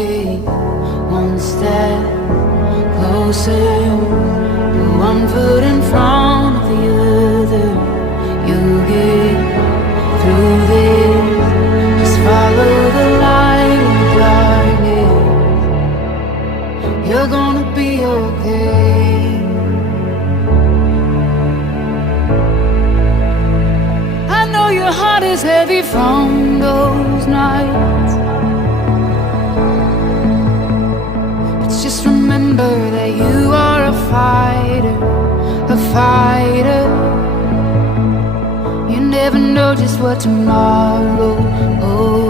take one step closer, put one foot in front of the other. You'll get through this. Just follow the light in the darkness. You're gonna be okay. I know your heart is heavy from those nights, but just remember that you are a fighter, a fighter. You never know just what tomorrow holds.